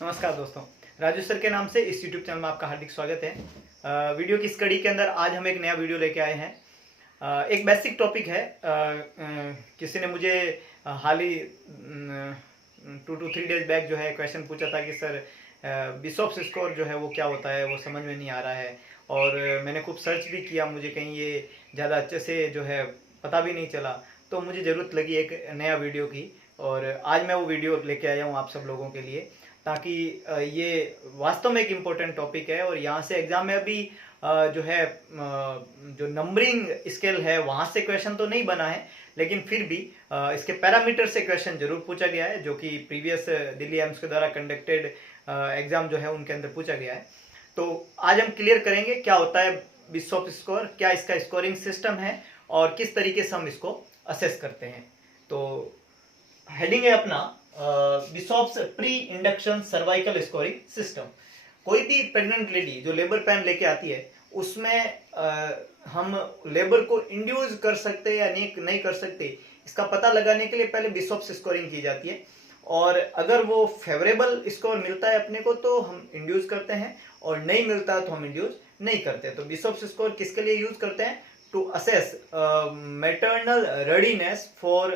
नमस्कार दोस्तों, राजू सर के नाम से इस यूट्यूब चैनल में आपका हार्दिक स्वागत है। वीडियो की इस कड़ी के अंदर आज हम एक नया वीडियो लेके आए हैं। एक बेसिक टॉपिक है। किसी ने मुझे हाल ही 2 to 3 डेज बैक जो है क्वेश्चन पूछा था कि सर बिशॉप्स स्कोर जो है वो क्या होता है, वो समझ में नहीं आ रहा है। और मैंने खूब सर्च भी किया, मुझे कहीं ये ज़्यादा अच्छे से जो है पता भी नहीं चला। तो मुझे ज़रूरत लगी एक नया वीडियो की, और आज मैं वो वीडियो लेके आया हूँ आप सब लोगों के लिए, ताकि ये वास्तव में एक इम्पोर्टेंट टॉपिक है। और यहाँ से एग्जाम में अभी जो है जो नंबरिंग स्केल है वहाँ से क्वेश्चन तो नहीं बना है, लेकिन फिर भी इसके पैरामीटर से क्वेश्चन जरूर पूछा गया है, जो कि प्रीवियस दिल्ली एम्स के द्वारा कंडक्टेड एग्जाम जो है उनके अंदर पूछा गया है। तो आज हम क्लियर करेंगे क्या होता है बिशॉप स्कोर, क्या इसका स्कोरिंग सिस्टम है और किस तरीके से हम इसको असेस करते हैं। तो हेडिंग है अपना Bishop's pre induction cervical scoring system. कोई भी प्रेग्नेंट लेडी जो लेबर पेन लेके आती है उसमें हम लेबर को इंड्यूस कर सकते हैं या नहीं कर सकते, इसका पता लगाने के लिए पहले बिशॉप्स स्कोरिंग की जाती है। और अगर वो फेवरेबल स्कोर मिलता है अपने को तो हम इंड्यूस करते हैं, और नहीं मिलता तो हम इंड्यूस नहीं करते। तो बिशॉप्स स्कोर किसके लिए यूज करते हैं? To assess maternal readiness for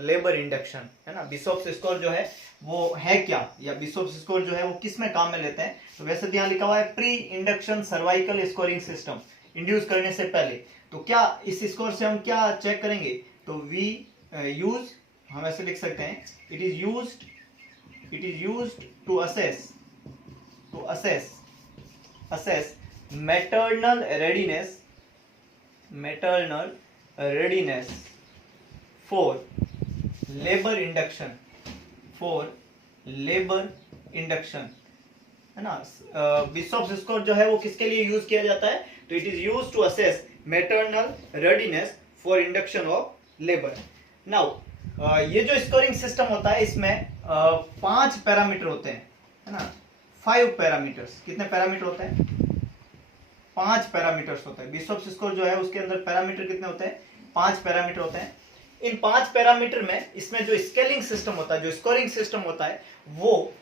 labour induction, है ना। बिशॉप्स स्कोर जो है वो है क्या, या बिशॉप्स स्कोर जो है वो किस में काम में लेते हैं? तो वैसे यहाँ लिखा हुआ है pre induction cervical scoring system, induce करने से पहले। तो क्या इस स्कोर से हम क्या चेक करेंगे? तो वी यूज, हम ऐसे लिख सकते हैं, it is used to assess maternal readiness for labour induction, है ना। बिशॉप्स स्कोर जो है वो किसके लिए यूज किया जाता है? तो it is used to assess maternal readiness for induction of labour. Now ये जो स्कोरिंग सिस्टम होता है इसमें 5 पैरामीटर होते हैं, है ना। 5 पैरामीटर्स। कितने पैरामीटर होते हैं? 5 पैरामीटर्स होते हैं। बिशॉप्स स्कोर जो है उसके अंदर पैरामीटर कितने होते हैं? 5 पैरामीटर होते हैं। इन 5 पैरामीटर में इसमें जो स्केलिंग सिस्टम होता है, जो स्कोरिंग सिस्टम होता है वो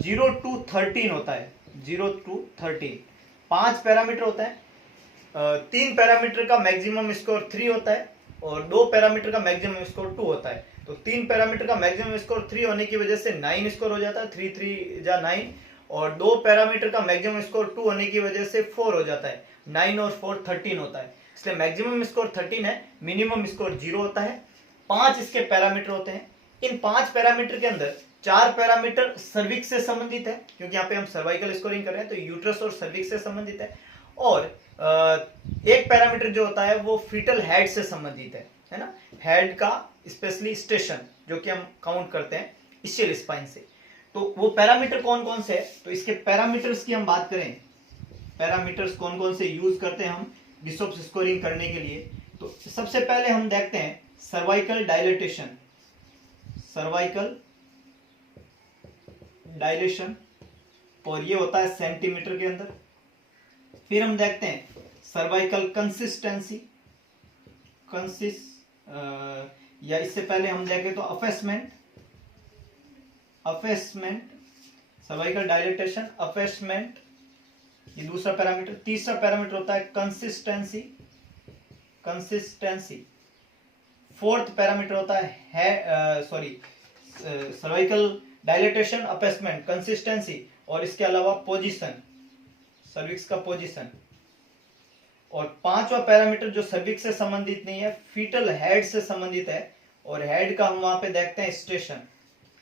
0 to 13 होता है। 0 to 13 5 पैरामीटर होता है। 3 पैरामीटर का मैक्सिमम स्कोर 3 होता है और 2 पैरामीटर का मैक्सिमम स्कोर 2 होता है। तो 3 पैरामीटर का मैक्सिमम स्कोर 3 होने की वजह से 9 स्कोर हो जाता है, 3 3 जा 9। और 2 पैरामीटर का मैक्सिमम स्कोर 2 होने की वजह से 4 हो जाता है, 9 और 4 13 होता है। इसलिए मैक्सिमम स्कोर 13 है, मिनिमम स्कोर 0 होता है। 5 इसके पैरामीटर होते हैं। इन 5 पैरामीटर के अंदर 4 पैरामीटर सर्विक्स से संबंधित है, क्योंकि यहाँ पे हम सर्वाइकल स्कोरिंग कर रहे हैं तो यूट्रस और सर्विक्स से संबंधित है। और एक पैरामीटर जो होता है वो फीटल हेड से संबंधित है ना। हेड का स्पेशली स्टेशन जो कि हम काउंट करते हैं इशियल स्पाइन से। तो वो पैरामीटर कौन कौन से है? तो इसके पैरामीटर्स की हम बात करें, पैरामीटर्स कौन कौन से यूज करते हैं हम बिशॉप्स स्कोरिंग करने के लिए। तो सबसे पहले हम देखते हैं सर्वाइकल डायलेशन, और ये होता है सेंटीमीटर के अंदर। फिर हम देखते हैं सर्वाइकल कंसिस्टेंसी, या इससे पहले हम देखें तो अफेसमेंट, सर्वाइकल डायलेटेशन, अफेसमेंट, ये दूसरा पैरामीटर। तीसरा पैरामीटर होता है कंसिस्टेंसी। फोर्थ पैरामीटर होता है सर्वाइकल डायलेटेशन, अफेसमेंट, कंसिस्टेंसी, और इसके अलावा पोजीशन, सर्विक्स का पोजीशन। और 5वां पैरामीटर जो सर्विक्स से संबंधित नहीं है, फीटल हेड से संबंधित है, और हेड का हम वहां पे देखते हैं स्टेशन।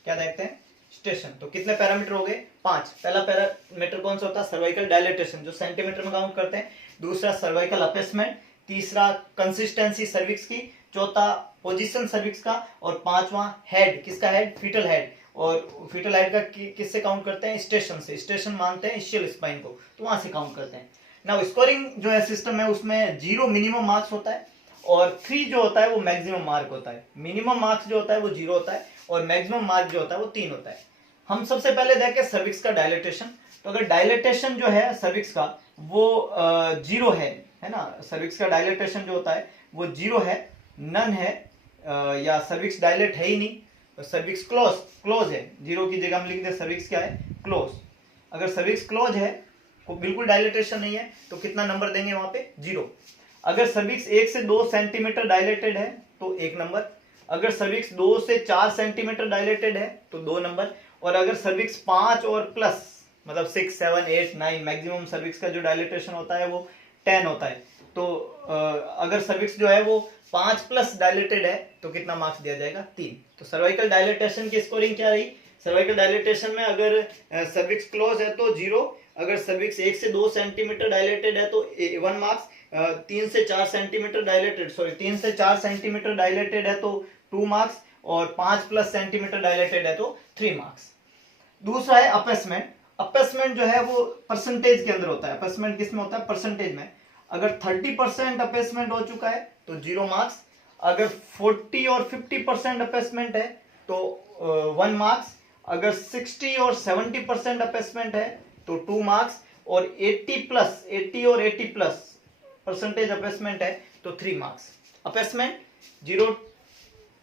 क्या देखते हैं? स्टेशन। तो कितने पैरामीटर हो गए? 5। पहला पैरामीटर कौन सा होता है? सर्वाइकल डायलेटेशन, जो सेंटीमीटर में काउंट करते हैं। दूसरा सर्वाइकल अफेसमेंट, तीसरा कंसिस्टेंसी सर्विक्स की, चौथा पोजीशन सर्विक्स का, और 5वां हेड। किसका हेड? Fetal head. और फीटल हेड का किससे काउंट करते हैं? स्टेशन से। स्टेशन मानते हैं इशियल स्पाइन को, तो वहां से काउंट करते हैं। नाउ स्कोरिंग जो है सिस्टम है उसमें 0 मिनिमम मार्क्स होता है, और 3 जो होता है वो मैक्सिमम मार्क होता है। मिनिमम मार्क्स जो होता है वो 0 होता है, और मैक्सिमम मार्क जो होता है वो 3 होता है। हम सबसे पहले देखें सर्विक्स का डायलेटेशन। तो अगर डायलेटेशन जो है सर्विक्स का वो 0 है ना, सर्विक्स का डायलेटेशन जो होता है वो 0 है, नन है, या सर्विक्स डायलेट है ही नहीं, सर्विक्स क्लोज है, 0 की जगह हम लिखते हैं सर्विक्स क्या है, क्लोज। अगर सर्विक्स क्लोज है, बिल्कुल डायलेटेशन नहीं है, तो कितना नंबर देंगे वहां पे, 0। अगर सर्विक्स 1 से 2 सेंटीमीटर डायलेटेड है तो 1 नंबर। अगर सर्विक्स 2 से 4 सेंटीमीटर डायलेटेड है तो 2 नंबर। और अगर सर्विक्स 5 और प्लस, मतलब 6, 7, 8, 9, मैक्सिमम सर्विक्स का जो डायलेटेशन होता है वो 10 होता है, तो अगर सर्विक्स जो है वो 5 प्लस डायलेटेड है तो कितना मार्क्स दिया जाएगा, 3। तो सर्वाइकल डायलेटेशन की स्कोरिंग क्या रही, सर्वाइकल डायलेटेशन में अगर सर्विक्स क्लोज है तो 0, अगर सर्विक्स 1 से 2 सेंटीमीटर डायलेटेड है तो 1 मार्क्स, 3 से 4 सेंटीमीटर डायलेटेड, 3 से 4 सेंटीमीटर डायलेटेड है तो 2 मार्क्स, और 5 प्लस सेंटीमीटर डायलेटेड है तो 3 मार्क्स। दूसरा है अपेसमेंट। अपेसमेंट जो है वो परसेंटेज के अंदर होता है। अपेसमेंट किस में होता है, परसेंटेज में। अगर 30% अपेसमेंट हो चुका है तो 0 मार्क्स। अगर 40 और 50% अपेसमेंट है तो 1 मार्क्स। अगर 60 और 70% अपेसमेंट है तो 2 मार्क्स। और 80 और 80 प्लस परसेंटेज अपेसमेंट है तो 3 मार्क्स। अपेसमेंट 0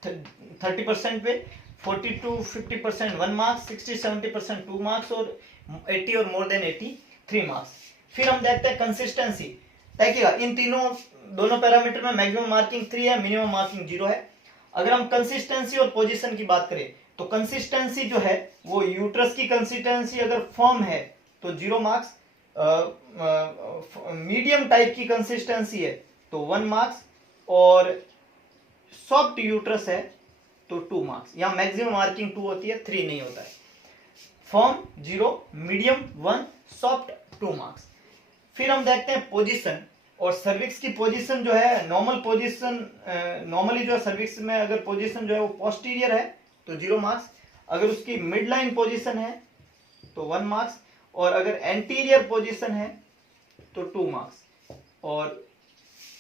30% पे, 40 to 50% 1 मार्क्स, 60-70% 2 मार्क्स, और 80 और मोर देन 80 3 मार्क्स। फिर हम देखते हैं कंसिस्टेंसी। देखिएगा इन दोनों पैरामीटर में मैक्सिमम मार्किंग 3 है, मिनिमम मार्किंग 0 है। अगर हम कंसिस्टेंसी और पोजीशन की बात करें तो कंसिस्टेंसी जो है वो यूट्रस की कंसिस्टेंसी अगर फर्म है तो 0 मार्क्स, मीडियम टाइप की कंसिस्टेंसी है तो 1 मार्क्स, और सॉफ्ट यूट्रस है तो 2 मार्क्स। यहां मैक्सिमम मार्किंग 2 होती है, 3 नहीं होता है। Firm 0, medium 1, soft 2 marks. फिर हम देखते हैं पोजीशन और सर्विक्स की पोजीशन जो है, नॉर्मल पोजीशन, नॉर्मली जो है सर्विक्स में अगर पोजीशन जो है वो पोस्टीरियर है तो 0 मार्क्स। अगर उसकी मिड लाइन पोजीशन है तो 1 मार्क्स, और अगर एंटीरियर पोजीशन है तो 2 मार्क्स, और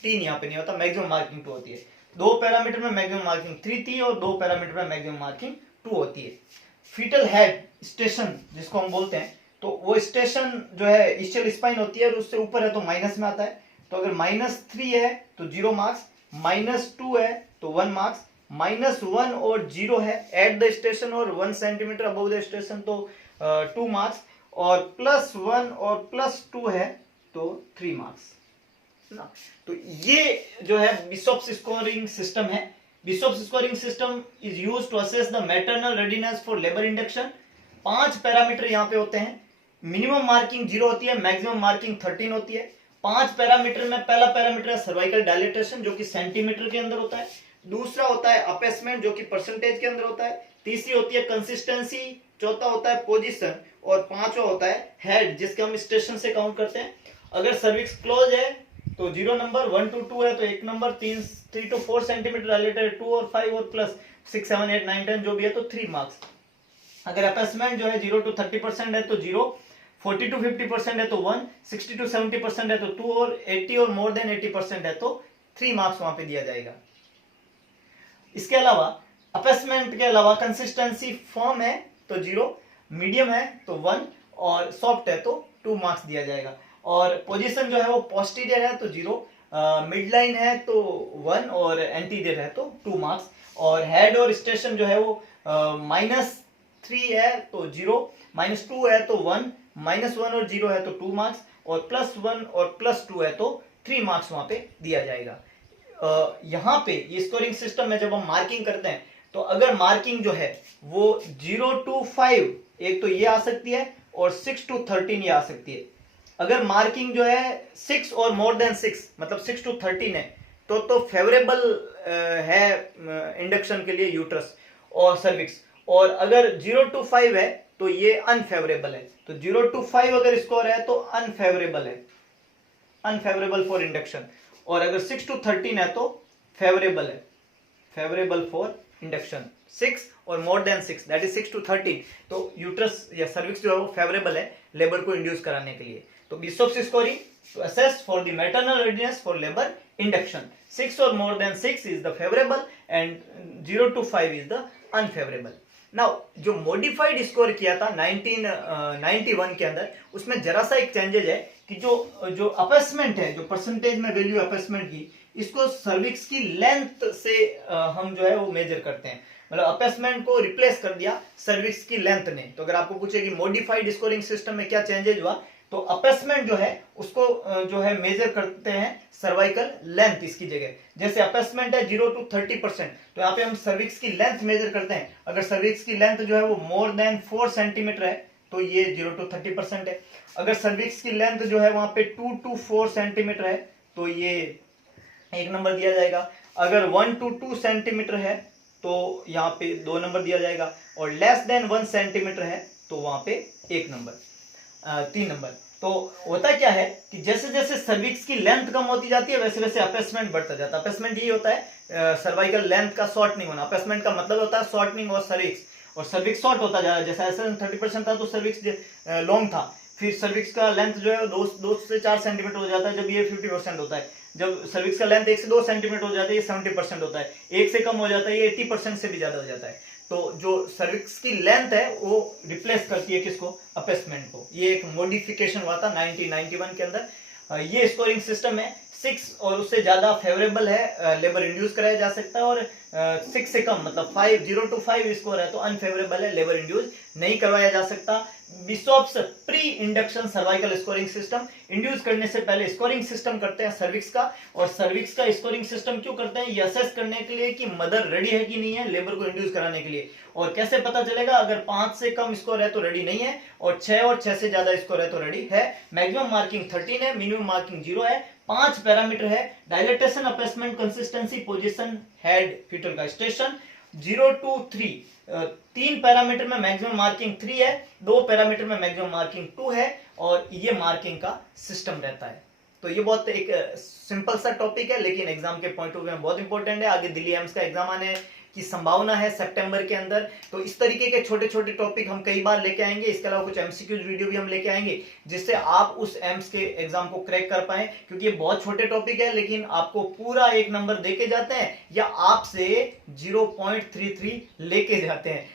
3 यहाँ पे नहीं होता, मैक्सिमम मार्किंग 2 होती है। 2 पैरामीटर में मैक्सिमम मार्किंग 3 थी और 2 पैरामीटर में मैक्सिमम मार्किंग 2 होती है। फीटल हेड स्टेशन जिसको हम बोलते हैं, तो वो स्टेशन जो है इस्चियल स्पाइन होती है और उससे ऊपर है तो माइनस में आता है। तो अगर -3 है तो 0 मार्क्स, -2 है तो 1 मार्क्स, -1 और 0 है एट द स्टेशन और 1 सेंटीमीटर अबव द स्टेशन तो 2 मार्क्स, और +1 और +2 है तो 3 मार्क्स ना। तो ये जो है बिशॉप्स स्कोरिंग सिस्टम है। Bishop's scoring system is used to assess the maternal readiness for labour induction. 5 parameter यहाँ पे होते हैं। मिनिमम मार्किंग 0 होती है, मैक्सिमम मार्किंग 13 होती है। 5 पैरामीटर में पहला पैरामीटर है सर्वाइकल डायलेटेशन जो कि सेंटीमीटर के अंदर होता है। दूसरा होता है अपेसमेंट जो कि परसेंटेज के अंदर होता है। तीसरी होती है कंसिस्टेंसी, चौथा होता है पोजीशन, और पांचवा होता है हेड जिसके हम स्टेशन से काउंट करते हैं। अगर सर्विक्स क्लोज है तो 0 नंबर, 1 to 2 है तो 1 नंबर, 3 to 4 सेंटीमीटर डायलेटेड 2 और 5 और प्लस 6, 7, 8, 9, 10 जो भी है तो 3 मार्क्स। अगर अपेसमेंट जो है 0 to 30% है तो 0, 40 to 50% है तो 1, 60 to 70% है तो 2, और 80 और मोर देन 80% है तो 3 मार्क्स वहां पे दिया जाएगा। इसके अलावा अपेसमेंट के अलावा कंसिस्टेंसी फर्म है तो 0, मीडियम है तो 1, और सॉफ्ट है तो 2 मार्क्स दिया जाएगा। और पोजीशन जो है वो पोस्टीरियर है तो 0, मिड लाइन है तो 1, और एंटीरियर है तो 2 मार्क्स। और हेड और स्टेशन जो है वो -3 है तो 0, -2 है तो 1, -1 और 0 है तो 2 मार्क्स, और +1 और +2 है तो 3 मार्क्स वहां पे दिया जाएगा। यहाँ पे ये स्कोरिंग सिस्टम में जब हम मार्किंग करते हैं तो अगर मार्किंग जो है वो 0 to 5 एक तो ये आ सकती है, और 6 to 13 ये आ सकती है। अगर मार्किंग जो है 6 और मोर देन 6 मतलब 6 to 13 है तो फेवरेबल है इंडक्शन के लिए यूट्रस और सर्विक्स। और अगर 0 to 5 है तो ये अनफेवरेबल है। तो 0 to 5 अगर स्कोर है तो अनफेवरेबल है, अनफेवरेबल फॉर इंडक्शन। और अगर 6 to 13 है तो फेवरेबल है, फेवरेबल फॉर इंडक्शन। 6 और more than 6 that is 6 to 13 तो यूट्रस या सर्विक्स जो है वो फेवरेबल है लेबर को इंड्यूस कराने के लिए। तो Bishop's scoring to assess for the maternal readiness for labour induction, 6 और more than 6 is the favourable and 0 to 5 is the unfavourable. ना जो मॉडिफाइड स्कोर किया था 1991 के अंदर, उसमें जरा सा एक चेंजेज है कि जो अपेसमेंट है, जो परसेंटेज में वैल्यू अपेसमेंट की, इसको सर्विक्स की लेंथ से हम जो है वो मेजर करते हैं। मतलब अपेसमेंट को रिप्लेस कर दिया सर्विक्स की लेंथ ने। तो अगर आपको पूछे कि मॉडिफाइड स्कोरिंग सिस्टम में क्या चेंजेज हुआ, तो अपेसमेंट जो है उसको जो है मेजर करते हैं सर्वाइकल लेंथ इसकी जगह। जैसे अपेसमेंट है 0 to 30%, तो यहाँ पे हम सर्विक्स की लेंथ मेजर करते हैं। अगर सर्विक्स की लेंथ जो है वो मोर देन 4 सेंटीमीटर है तो ये 0 to 30% है। अगर सर्विक्स की लेंथ जो है वहां पे 2 to 4 सेंटीमीटर है तो ये 1 नंबर दिया जाएगा। अगर 1 to 2 सेंटीमीटर है तो यहाँ पे 2 नंबर दिया जाएगा, और लेस देन 1 सेंटीमीटर है तो वहां पे 1 नंबर, 3 नंबर। तो होता क्या है कि जैसे जैसे सर्विक्स की लेंथ कम होती जाती है वैसे वैसे अपेसमेंट बढ़ता जाता है। अपेसमेट यही होता है सर्वाइकल लेंथ का शॉर्टनिंग होना। अपेसमेंट का मतलब होता है शॉर्टनिंग और सर्विक्स, और सर्विक्स शॉर्ट होता जा रहा है। जैसा ऐसे 30% था तो सर्विक्स लॉन्ग था, फिर सर्विक्स का लेंथ जो है 2 से 4 सेंटीमीटर हो जाता है जब ये 50% होता है। जब सर्विक्स का लेंथ 1 से 2 सेंटीमीटर हो जाता है ये 70% होता है, 1 से कम हो जाता है ये 80% से भी ज्यादा हो जाता है। तो जो सर्विक्स की लेंथ है वो रिप्लेस करती है किसको, अपेसमेंट को। ये एक मॉडिफिकेशन हुआ था 1991 के अंदर। ये स्कोरिंग सिस्टम है 6 और उससे ज्यादा फेवरेबल है, लेबर इंड्यूस कराया जा सकता है, और 6 से कम मतलब 0 to 5 स्कोर है तो अनफेवरेबल है, लेबर इंड्यूस नहीं करवाया जा सकता। Bishop's pre induction cervical scoring system, induce करने से पहले स्कोरिंग सिस्टम करते हैं सर्विक्स का। और सर्विक्स का स्कोरिंग सिस्टम क्यों करते हैं, ये असेस करने के लिए कि मदर रेडी है कि नहीं है लेबर को इंड्यूस कराने के लिए। और कैसे पता चलेगा, अगर 5 से कम स्कोर है तो रेडी नहीं है, और 6 से ज्यादा स्कोर है तो रेडी है। मैक्सिमम मार्किंग 13 है, मिनिमम मार्किंग 0 है। 5 पैरामीटर है, dilatation, effacement, consistency, position, head, foetal का स्टेशन। 0 to 3, 3 पैरामीटर में मैक्सिमम मार्किंग 3 है, 2 पैरामीटर में मैक्सिमम मार्किंग 2 है, और ये मार्किंग का सिस्टम रहता है। तो ये बहुत एक सिंपल सा टॉपिक है, लेकिन एग्जाम के पॉइंट ऑफ व्यू में बहुत इंपॉर्टेंट है। आगे दिल्ली एम्स का एग्जाम आने की संभावना है सितंबर के अंदर, तो इस तरीके के छोटे छोटे टॉपिक हम कई बार लेके आएंगे। इसके अलावा कुछ एमसीक्यूज वीडियो भी हम लेके आएंगे जिससे आप उस एम्स के एग्जाम को क्रैक कर पाए, क्योंकि ये बहुत छोटे टॉपिक है लेकिन आपको पूरा 1 नंबर देके जाते हैं या आपसे 0.33 लेके जाते हैं।